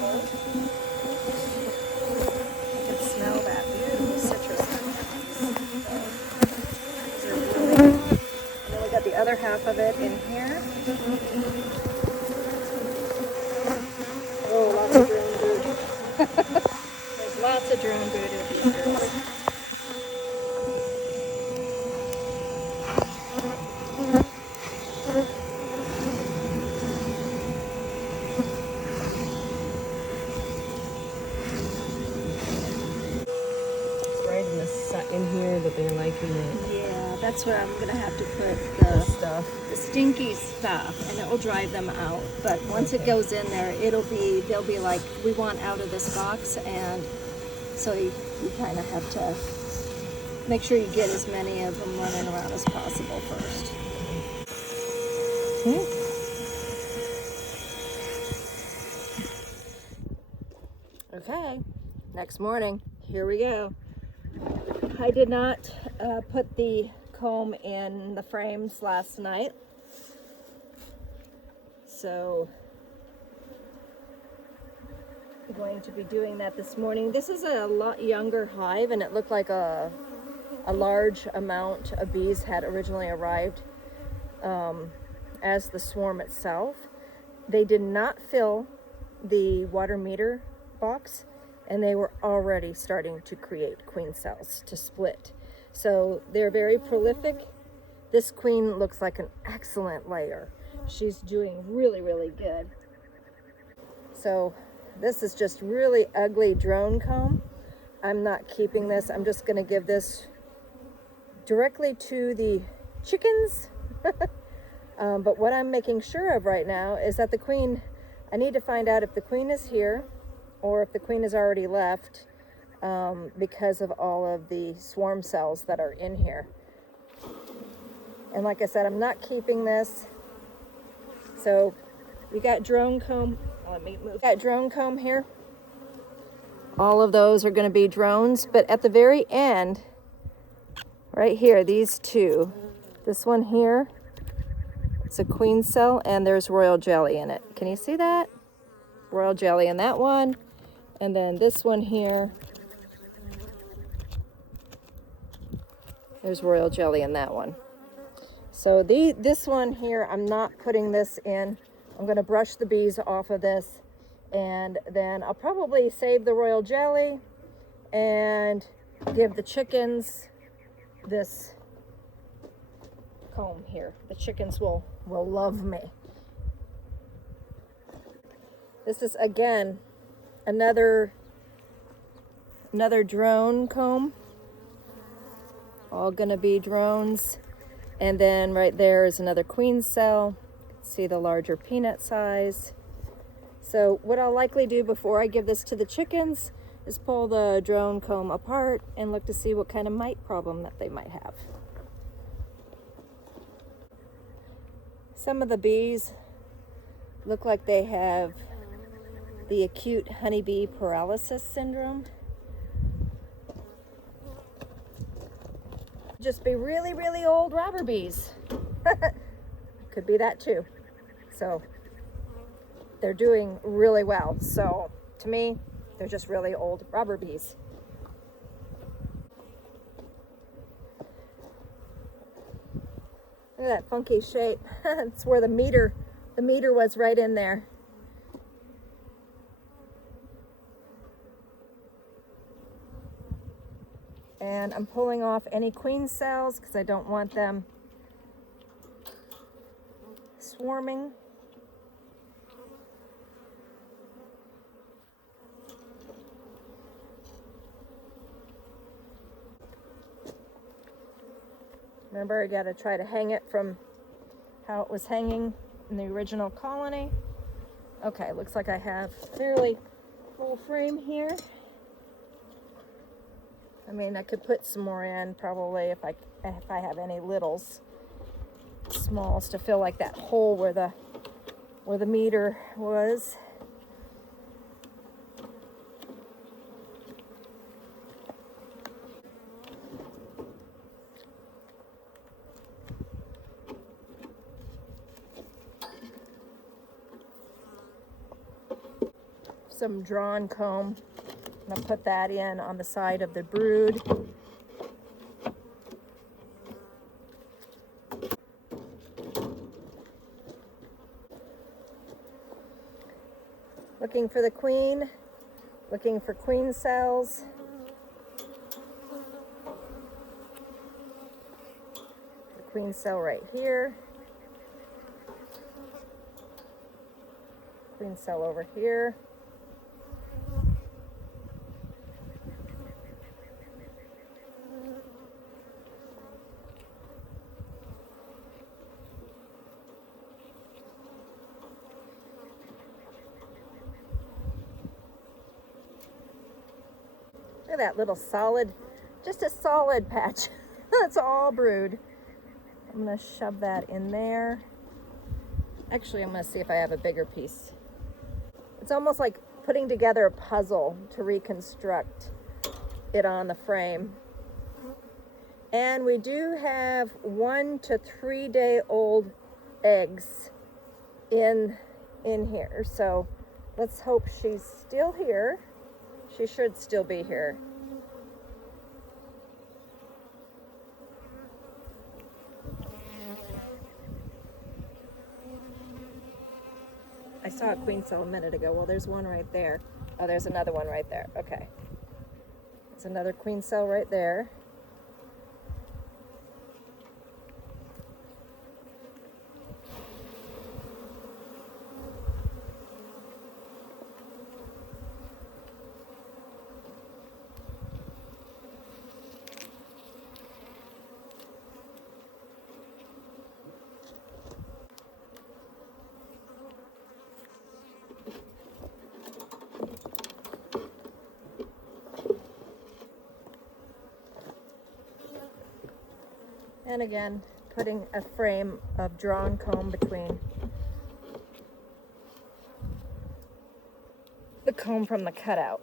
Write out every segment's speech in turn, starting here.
apple. You can smell that beautiful citrus that comes. Those are blooming. And then we got the other half of it in here. Oh, lots of drone brood. There's lots of drone brood with these girls. Right in here that they're liking it. Yeah, that's where I'm gonna have to put The stuff. the stinky stuff, and it will drive them out. But once it goes in there, they'll be like, we want out of this box, and so you kind of have to make sure you get as many of them running around as possible first. Okay, next morning, here we go. I did not put the comb in the frames last night, so I'm going to be doing that this morning. This is a lot younger hive, and it looked like a large amount of bees had originally arrived as the swarm itself. They did not fill the water meter box, and they were already starting to create queen cells to split. So they're very prolific. This queen looks like an excellent layer. She's doing really, really good. So this is just really ugly drone comb. I'm not keeping this. I'm just gonna give this directly to the chickens. But what I'm making sure of right now is that the queen, I need to find out if the queen is here or if the queen has already left because of all of the swarm cells that are in here. And like I said, I'm not keeping this. So we got drone comb. Let me move. We got drone comb here. All of those are going to be drones, but at the very end, right here, these two, this one here, it's a queen cell, and there's royal jelly in it. Can you see that? Royal jelly in that one. And then this one here, there's royal jelly in that one. So this one here, I'm not putting this in. I'm going to brush the bees off of this, and then I'll probably save the royal jelly and give the chickens this comb here. The chickens will love me. This is, again, another drone comb. All gonna be drones. And then right there is another queen cell. See the larger peanut size. So what I'll likely do before I give this to the chickens is pull the drone comb apart and look to see what kind of mite problem that they might have. Some of the bees look like they have the acute honeybee paralysis syndrome. Just be really, really old robber bees. Could be that too. So they're doing really well. So to me, they're just really old robber bees. Look at that funky shape. It's where the meter was right in there. And I'm pulling off any queen cells because I don't want them swarming. Remember, I got to try to hang it from how it was hanging in the original colony. Okay, looks like I have fairly full frame here. I mean, I could put some more in probably if I have any littles, smalls to fill like that hole where the meter was. some drawn comb. I'm gonna put that in on the side of the brood. Looking for the queen, looking for queen cells. The queen cell right here. Queen cell over here. Look at that little solid, just a solid patch. That's all brood. I'm gonna shove that in there. Actually, I'm gonna see if I have a bigger piece. It's almost like putting together a puzzle to reconstruct it on the frame. And we do have 1 to 3 day old eggs in here. So let's hope she's still here. She should still be here. I saw a queen cell a minute ago. Well, there's one right there. Oh, there's another one right there. Okay. It's another queen cell right there. And again, putting a frame of drawn comb between the comb from the cutout.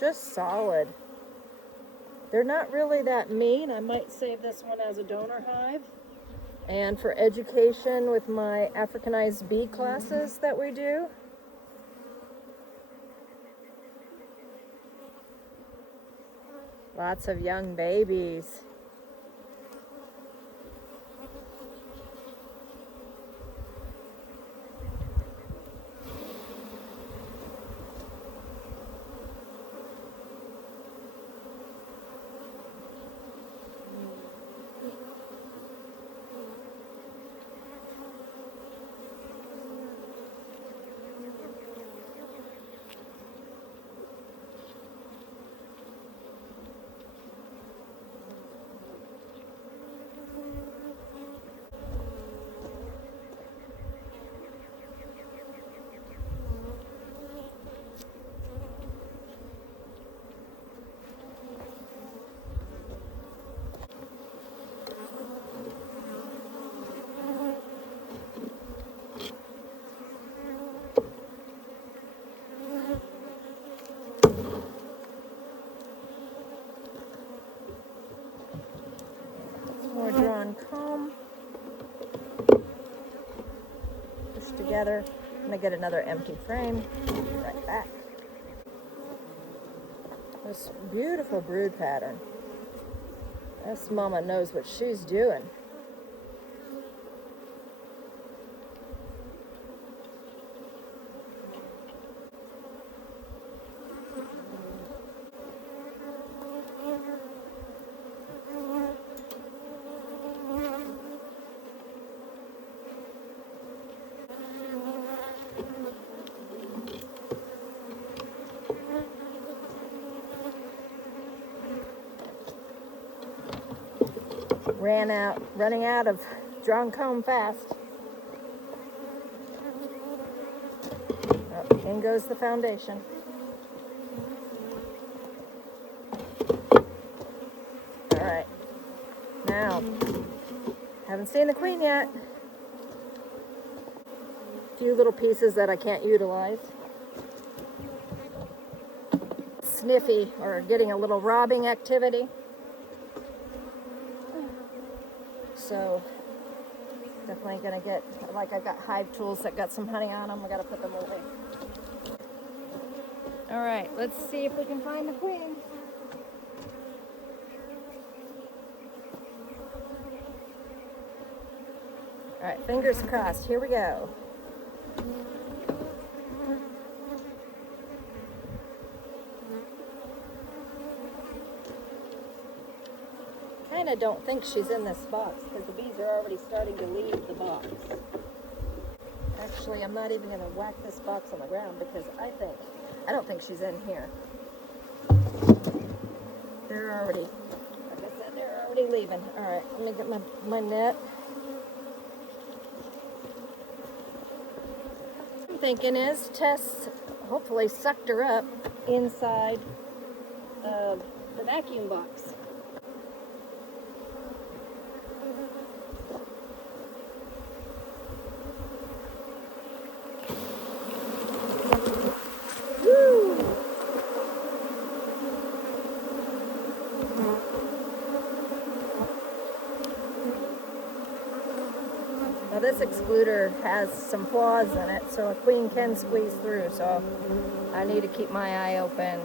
Just solid. They're not really that mean. I might save this one as a donor hive. And for education with my Africanized bee classes that we do. Lots of young babies. More drawn comb. Push together. I'm gonna get another empty frame. Right back. This beautiful brood pattern. This mama knows what she's doing. running out of drawn comb fast. Oh, in goes the foundation. All right. Now, haven't seen the queen yet. A few little pieces that I can't utilize. Sniffy, or getting a little robbing activity. So definitely gonna get, like, I've got hive tools that got some honey on them. I gotta put them away. All right, let's see if we can find the queen. All right, fingers crossed. Here we go. I don't think she's in this box because the bees are already starting to leave the box. Actually, I'm not even going to whack this box on the ground because I don't think she's in here. They're already, like I said, they're already leaving. All right, let me get my net. What I'm thinking is Tess hopefully sucked her up inside of the vacuum box. Now this excluder has some flaws in it, so a queen can squeeze through, so I need to keep my eye open.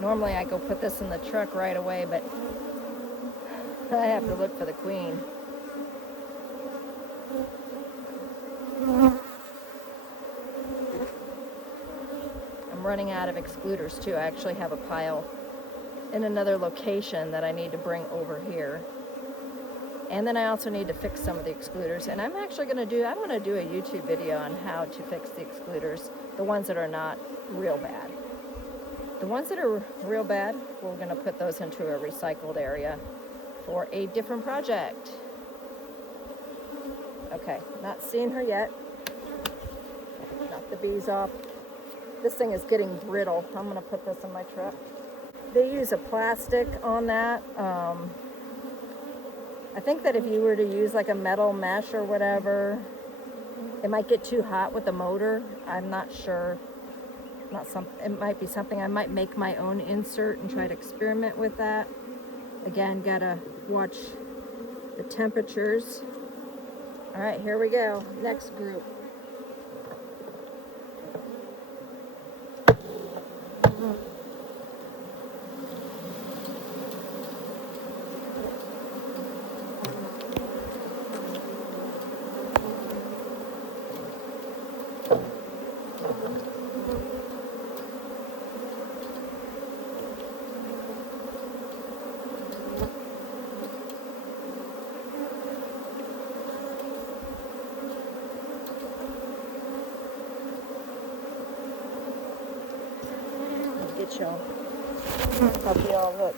Normally I go put this in the truck right away, but I have to look for the queen. I'm running out of excluders too. I actually have a pile in another location that I need to bring over here. And then I also need to fix some of the excluders. And I'm actually going to do, I want to do a YouTube video on how to fix the excluders, the ones that are not real bad. The ones that are real bad, we're going to put those into a recycled area for a different project. Okay, not seeing her yet. Knock the bees off. This thing is getting brittle. I'm going to put this in my truck. They use a plastic on that. I think that if you were to use like a metal mesh or whatever, it might get too hot with the motor. I'm not sure. It might be something I might make my own insert and try to experiment with that. Again, gotta watch the temperatures. All right, here we go. Next group. Get y'all. Help y'all look.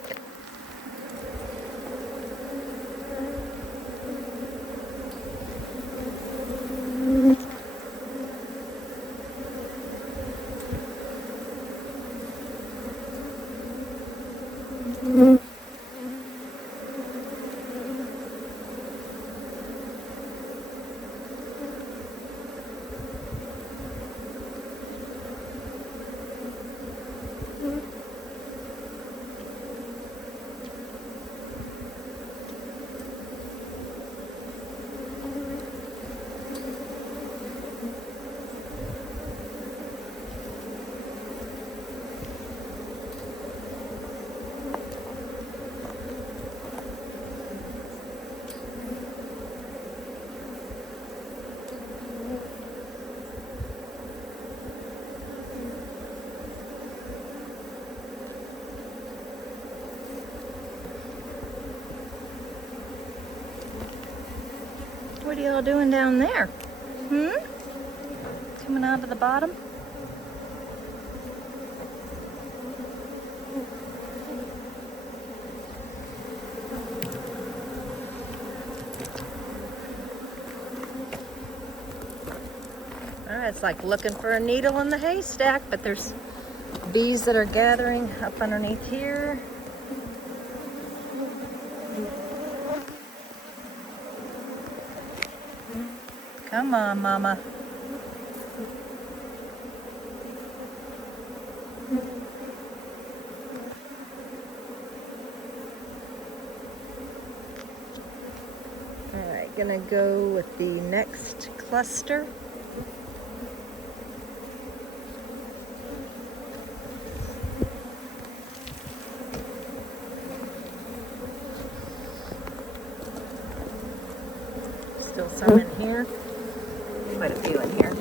What are y'all doing down there? Coming out of the bottom? It's like looking for a needle in the haystack, but there's bees that are gathering up underneath here. Come on, Mama. All right, gonna go with the next cluster. Still some in here. Quite a few in here.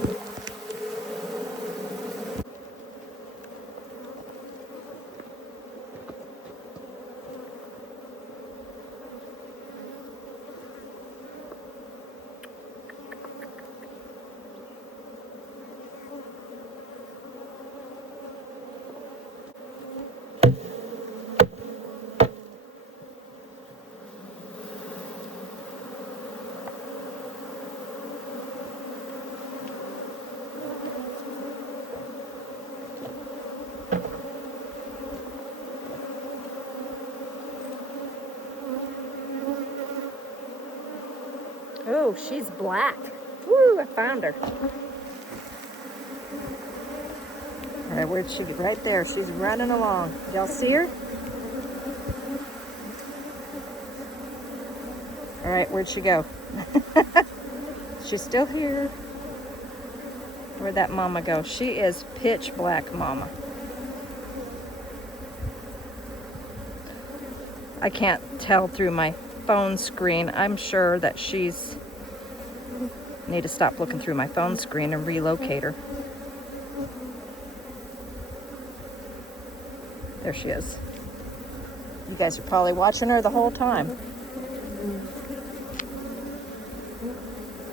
Oh, she's black. Woo, I found her. All right, where'd she get? Right there. She's running along. Y'all see her? All right, where'd she go? She's still here. Where'd that mama go? She is pitch black, mama. I can't tell through my phone screen. I'm sure that she's... Need to stop looking through my phone screen and relocate her. There she is. You guys are probably watching her the whole time.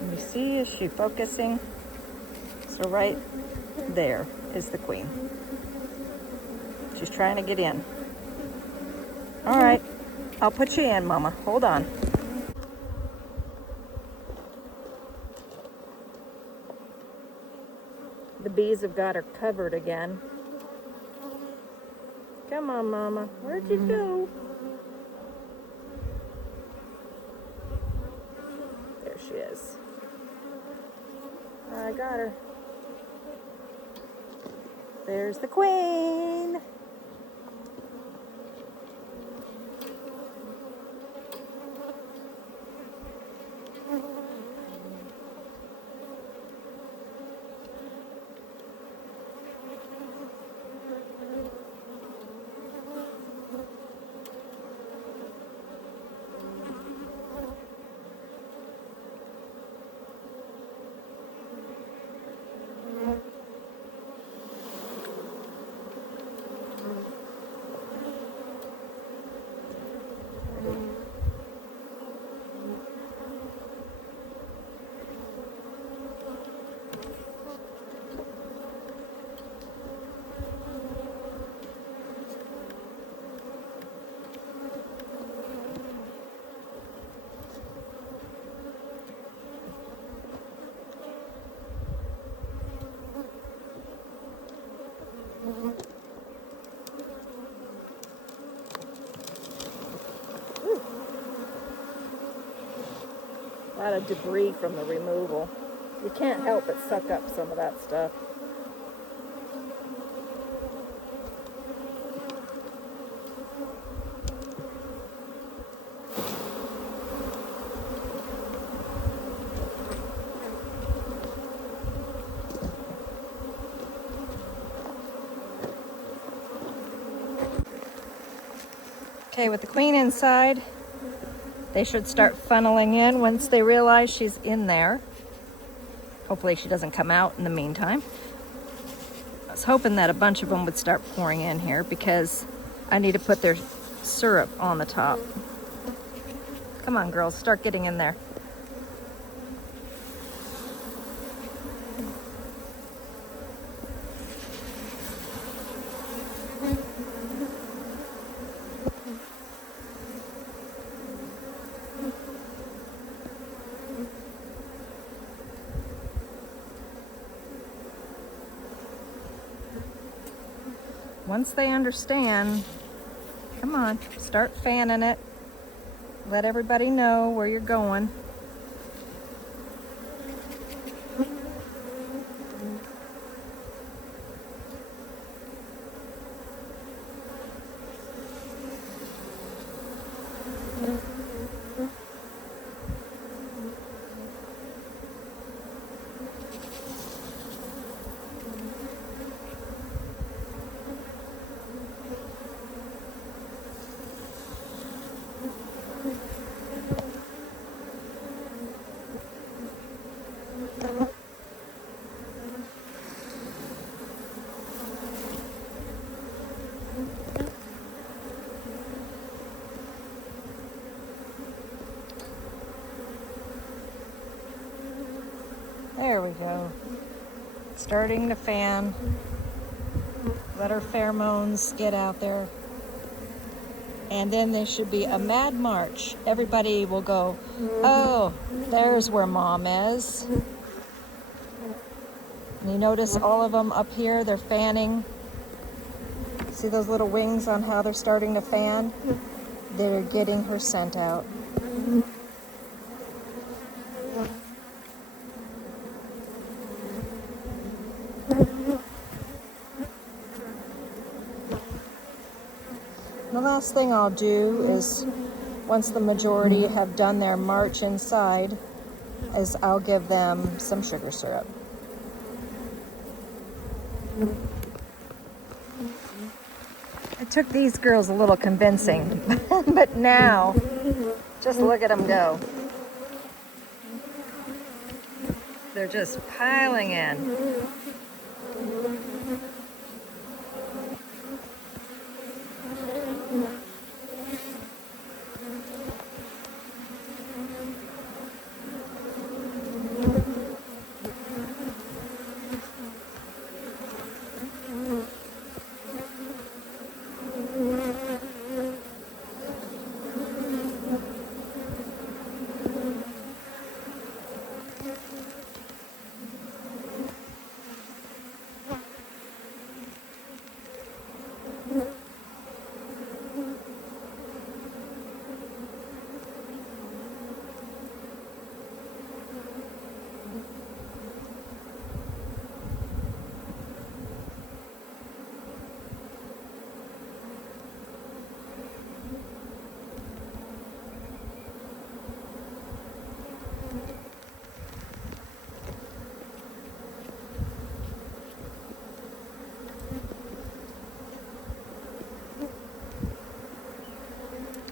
Let me see, is she focusing? So right there is the queen. She's trying to get in. All right, I'll put you in, Mama. Hold on. The bees have got her covered again. Come on, Mama. Where'd you go? There she is. I got her. There's the queen. A lot of debris from the removal. You can't help but suck up some of that stuff. Okay, with the queen inside, they should start funneling in once they realize she's in there. Hopefully she doesn't come out in the meantime. I was hoping that a bunch of them would start pouring in here because I need to put their syrup on the top. Come on, girls, start getting in there. once they understand, come on, start fanning it. Let everybody know where you're going. There we go. Starting to fan. Let our pheromones get out there. And then there should be a mad march. Everybody will go, oh, there's where mom is. And you notice all of them up here, they're fanning. See those little wings on how they're starting to fan? They're getting her scent out. The last thing I'll do is, once the majority have done their march inside, is I'll give them some sugar syrup. It took these girls a little convincing, but now, just look at them go. They're just piling in.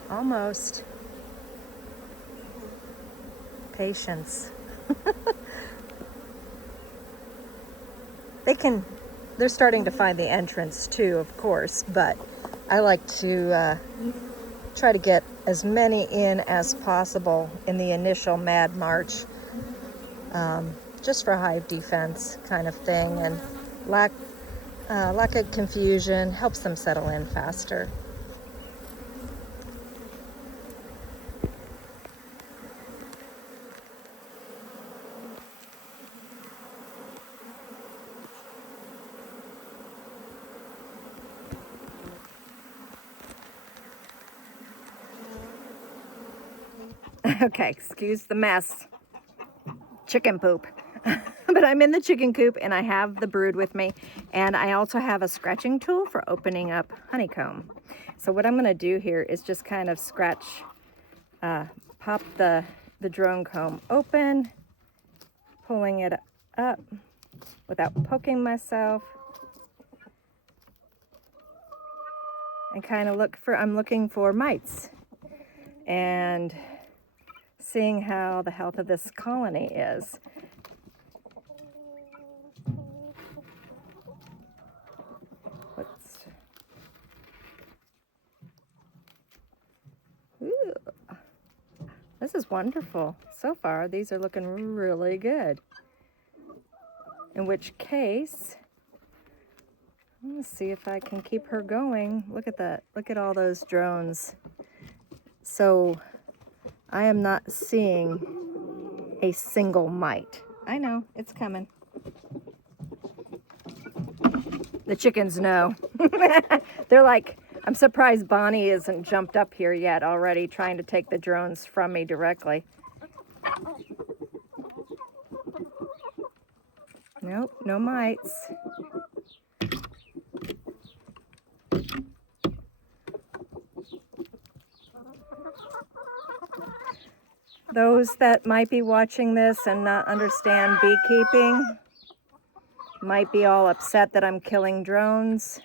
Almost. Patience. They're starting to find the entrance too, of course, but I like to try to get as many in as possible in the initial mad march, just for hive defense kind of thing, and lack of confusion helps them settle in faster. Okay, excuse the mess. Chicken poop. But I'm in the chicken coop and I have the brood with me, and I also have a scratching tool for opening up honeycomb. So what I'm going to do here is just kind of scratch, pop the drone comb open, pulling it up without poking myself, and kind of I'm looking for mites and seeing how the health of this colony is. Ooh, this is wonderful. So far, these are looking really good. In which case, let's see if I can keep her going. Look at that. Look at all those drones. So I am not seeing a single mite. I know, it's coming. The chickens know. They're like, I'm surprised Bonnie isn't jumped up here yet already, trying to take the drones from me directly. Nope, no mites. Those that might be watching this and not understand beekeeping might be all upset that I'm killing drones,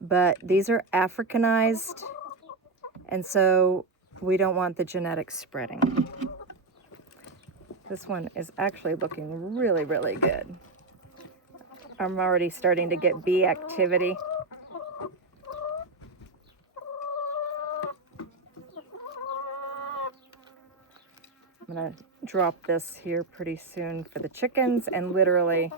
but these are Africanized, and so we don't want the genetics spreading. This one is actually looking really, really good. I'm already starting to get bee activity. I'm gonna drop this here pretty soon for the chickens, and literally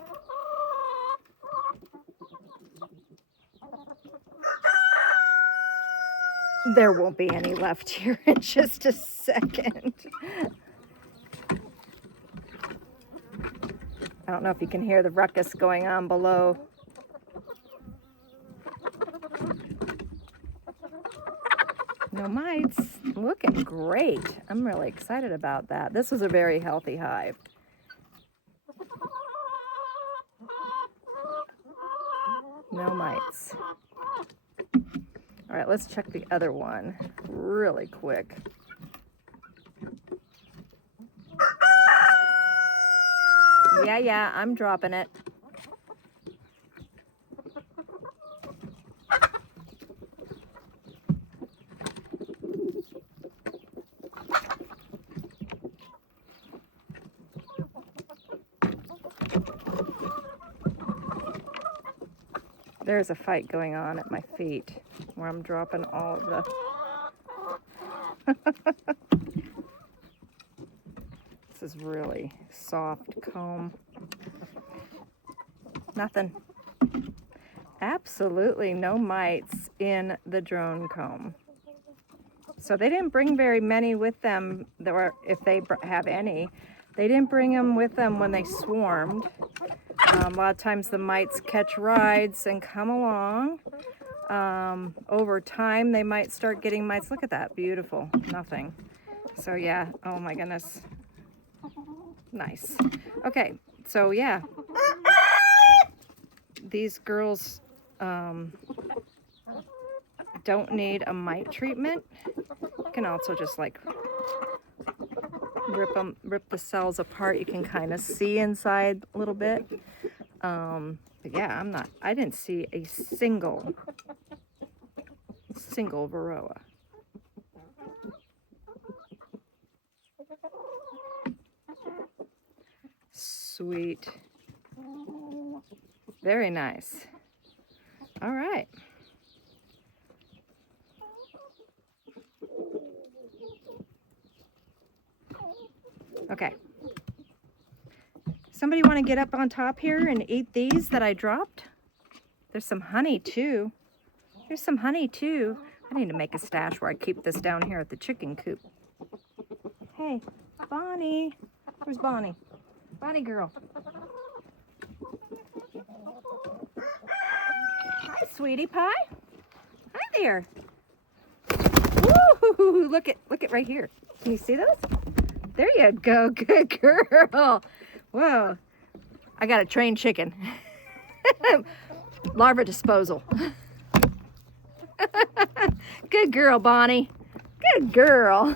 there won't be any left here in just a second. I don't know if you can hear the ruckus going on below. No mites. Looking great. I'm really excited about that. This was a very healthy hive. No mites. All right, let's check the other one really quick. Yeah, I'm dropping it. There's a fight going on at my feet where I'm dropping all of the... This is really soft comb. Nothing. Absolutely no mites in the drone comb. So they didn't bring very many with them, if they have any. They didn't bring them with them when they swarmed. A lot of times the mites catch rides and come along. Over time, they might start getting mites. Look at that, beautiful, nothing. So yeah, oh my goodness. Nice. Okay, so yeah. These girls don't need a mite treatment. You can also just like rip the cells apart. You can kind of see inside a little bit. But yeah, I didn't see a single varroa. Sweet. Very nice. All right. Okay. Somebody want to get up on top here and eat these that I dropped? There's some honey too. There's some honey too. I need to make a stash where I keep this down here at the chicken coop. Hey, Bonnie. Where's Bonnie? Bonnie girl. Hi, sweetie pie. Hi there. Woo! Look at right here. Can you see those? There you go. Good girl. Whoa. I got a trained chicken. Larva disposal. Good girl, Bonnie. Good girl.